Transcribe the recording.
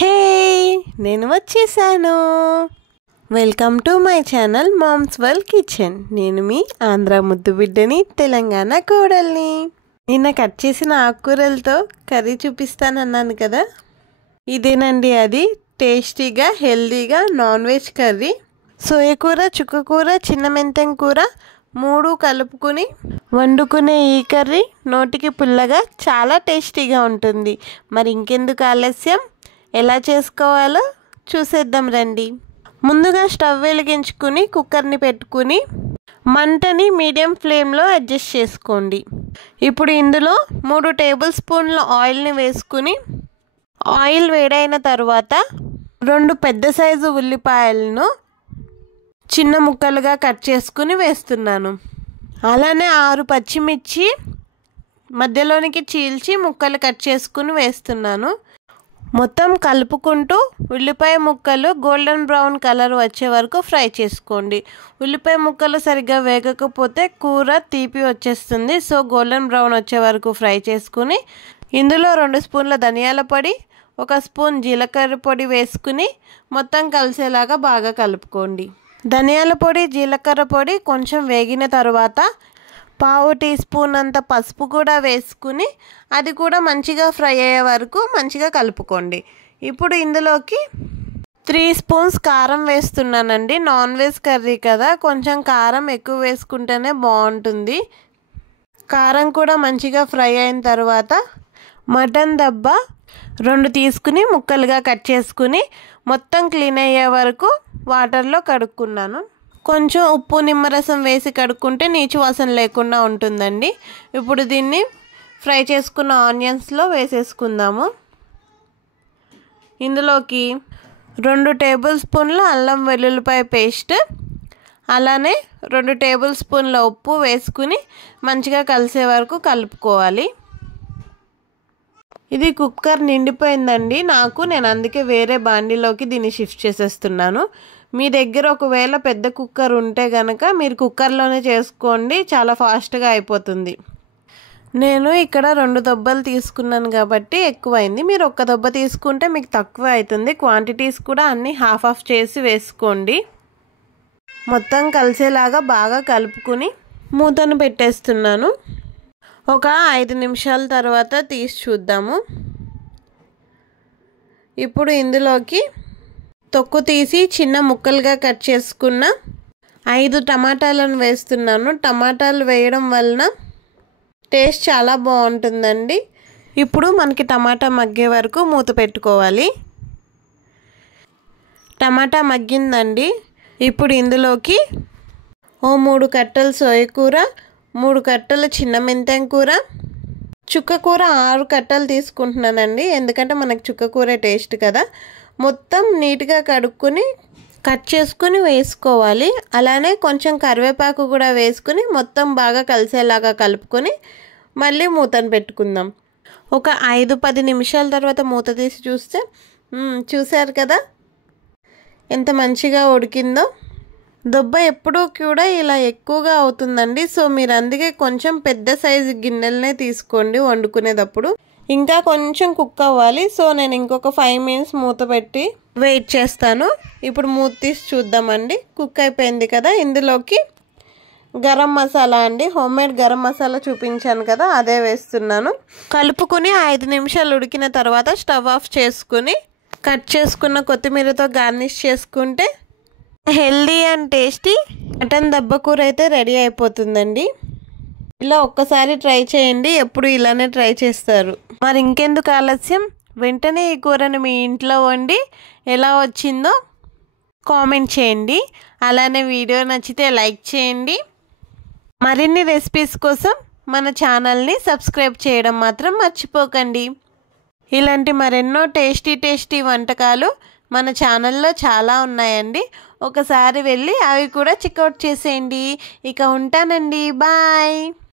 హే నేను వచ్చేసాను. Welcome to my channel mom's world kitchen. నేను మీ ఆంధ్ర ముద్దు బిడ్డని, తెలంగాణ కోడల్ని. నిన్న కట్ చేసిన ఆకుకూరలతో కర్రీ చూపిస్తానన్నాను కదా, ఇదేనండి అది. టేస్టీగా హెల్దీగా నాన్ వెజ్ కర్రీ. సోయకూర, చుక్కకూర, చిన్న మెంతం కూర 3 కలుపుకుని వండుకునే ఈ కర్రీ నోటికి పుల్లగా చాలా టేస్టీగా ఉంటుంది. మరి ఇంకెందుకు ఆలస్యం, ఎలా చేసుకోవాలో చూసేద్దాం రండి. ముందుగా స్టవ్ వెలిగించుకుని కుక్కర్ని పెట్టుకుని మంటని మీడియం ఫ్లేమ్లో అడ్జస్ట్ చేసుకోండి. ఇప్పుడు ఇందులో 3 టేబుల్ స్పూన్ల ఆయిల్ని వేసుకుని, ఆయిల్ వేడైన తర్వాత 2 పెద్ద సైజు ఉల్లిపాయలను చిన్న ముక్కలుగా కట్ చేసుకుని వేస్తున్నాను. అలానే 6 పచ్చిమిర్చి మధ్యలోనికి చీల్చి ముక్కలు కట్ చేసుకుని వేస్తున్నాను. మొత్తం కలుపుకుంటూ ఉల్లిపాయ ముక్కలు గోల్డెన్ బ్రౌన్ కలర్ వచ్చే వరకు ఫ్రై చేసుకోండి. ఉల్లిపాయ ముక్కలు సరిగ్గా వేగకపోతే కూర తీపి వచ్చేస్తుంది. సో గోల్డెన్ బ్రౌన్ వచ్చే వరకు ఫ్రై చేసుకుని ఇందులో 2 స్పూన్ల ధనియాల పొడి, 1 స్పూన్ జీలకర్ర పొడి వేసుకుని మొత్తం కలిసేలాగా బాగా కలుపుకోండి. ధనియాల పొడి, జీలకర్ర పొడి కొంచెం వేగిన తర్వాత 1/2 టీ స్పూన్ అంత పసుపు కూడా వేసుకుని అది కూడా మంచిగా ఫ్రై అయ్యే వరకు మంచిగా కలుపుకోండి. ఇప్పుడు ఇందులోకి 3 స్పూన్స్ కారం వేస్తున్నానండి. నాన్ వెజ్ కర్రీ కదా, కొంచెం కారం ఎక్కువ వేసుకుంటేనే బాగుంటుంది. కారం కూడా మంచిగా ఫ్రై అయిన తర్వాత మటన్ దబ్బ 2 తీసుకుని ముక్కలుగా కట్ చేసుకుని మొత్తం క్లీన్ అయ్యే వరకు వాటర్లో కడుక్కున్నాను. కొంచెం ఉప్పు, నిమ్మరసం వేసి కడుక్కుంటే నీచు వాసన లేకుండా ఉంటుందండి. ఇప్పుడు దీన్ని ఫ్రై చేసుకున్న ఆనియన్స్లో వేసేసుకుందాము. ఇందులోకి 2 టేబుల్ స్పూన్ల అల్లం వెల్లుల్లిపాయ పేస్ట్, అలానే 2 టేబుల్ స్పూన్ల ఉప్పు వేసుకుని మంచిగా కలిసే వరకు కలుపుకోవాలి. ఇది కుక్కర్ నిండిపోయిందండి నేను అందుకే వేరే బాండీలోకి దీన్ని షిఫ్ట్ చేసేస్తున్నాను. మీ దగ్గర ఒకవేళ పెద్ద కుక్కర్ ఉంటే కనుక మీరు కుక్కర్లోనే చేసుకోండి, చాలా ఫాస్ట్గా అయిపోతుంది. నేను ఇక్కడ 2 దెబ్బలు తీసుకున్నాను కాబట్టి ఎక్కువైంది. మీరు 1 దెబ్బ తీసుకుంటే మీకు తక్కువ అవుతుంది. క్వాంటిటీస్ కూడా అన్నీ హాఫ్ చేసి వేసుకోండి. మొత్తం కలిసేలాగా బాగా కలుపుకుని మూతను పెట్టేస్తున్నాను. ఒక 5 నిమిషాల తర్వాత తీసి చూద్దాము. ఇప్పుడు ఇందులోకి తొక్కు తీసి చిన్న ముక్కలుగా కట్ చేసుకున్న 5 టమాటాలను వేస్తున్నాను. టమాటాలు వేయడం వలన టేస్ట్ చాలా బాగుంటుందండి. ఇప్పుడు మనకి టమాటా మగ్గే వరకు మూత పెట్టుకోవాలి. టమాటా మగ్గిందండి. ఇప్పుడు ఇందులోకి 3 కట్టలు సోయకూర, 3 కట్టలు చిన్న మెంతం కూర, చుక్కకూర 6 కట్టలు తీసుకుంటున్నానండి, ఎందుకంటే మనకు చుక్కకూర టేస్ట్ కదా. మొత్తం నీట్గా కడుక్కొని కట్ చేసుకుని వేసుకోవాలి. అలానే కొంచెం కరివేపాకు కూడా వేసుకుని మొత్తం బాగా కలిసేలాగా కలుపుకొని మళ్ళీ మూతను పెట్టుకుందాం. ఒక 5-10 నిమిషాల తర్వాత మూత తీసి చూస్తే చూసారు కదా ఎంత మంచిగా ఉడికిందో. దొబ్బ ఎప్పుడూ కూడా ఇలా ఎక్కువగా అవుతుందండి. సో మీరు అందుకే కొంచెం పెద్ద సైజు గిన్నెలనే తీసుకోండి వండుకునేటప్పుడు. ఇంకా కొంచెం కుక్ అవ్వాలి. సో నేను ఇంకొక 5 మినిట్స్ మూత పెట్టి వెయిట్ చేస్తాను. ఇప్పుడు మూత తీసి చూద్దామండి. కుక్ అయిపోయింది కదా. ఇందులోకి గరం మసాలా అండి, హోమ్మేడ్ గరం మసాలా చూపించాను కదా, అదే వేస్తున్నాను. కలుపుకుని 5 నిమిషాలు ఉడికిన తర్వాత స్టవ్ ఆఫ్ చేసుకుని కట్ చేసుకున్న కొత్తిమీరతో గార్నిష్ చేసుకుంటే హెల్దీ అండ్ టేస్టీ మటన్ దబ్బ కూర అయితే రెడీ అయిపోతుందండి. ఇలా ఒక్కసారి ట్రై చేయండి, ఎప్పుడు ఇలానే ట్రై చేస్తారు. మరి ఇంకెందుకు ఆలస్యం, వెంటనే ఈ కూరను మీ ఇంట్లో వండి ఎలా వచ్చిందో కామెంట్ చేయండి. అలానే వీడియో నచ్చితే లైక్ చేయండి. మరిన్ని రెసిపీస్ కోసం మన ఛానల్ని సబ్స్క్రైబ్ చేయడం మాత్రం మర్చిపోకండి. ఇలాంటి మరెన్నో టేస్టీ వంటకాలు మన ఛానల్లో చాలా ఉన్నాయండి. ఒకసారి వెళ్ళి అవి కూడా చెక్అవుట్ చేసేయండి. ఇక ఉంటానండి, బాయ్.